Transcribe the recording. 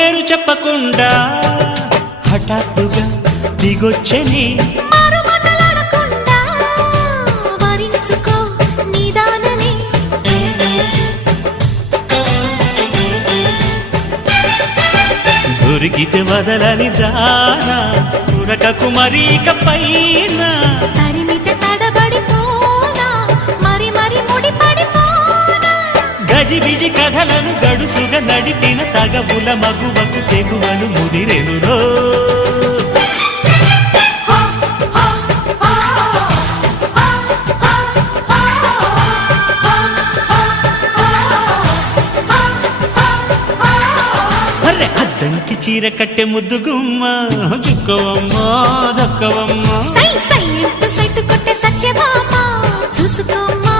పేరు చెప్పకుండా హఠాత్తుగా దిగొచ్చని దొరికితే వదలని దానా ఉరకకు మరీక పైన తరిమితే తడబడిపోనా మరి మరి ముడిపడిపోనా గజిబిజి కథలను గడుసుగా నడిపిన తగవుల మగువకు తెగువలు ముదిరెనురో అద్దంకి చీర కట్టె ముద్దుగుమ్మ చుక్కవమ్మా దక్కవమ్మా సై సై సైటు కొట్టే సత్యభామ చూసుకోమ్మా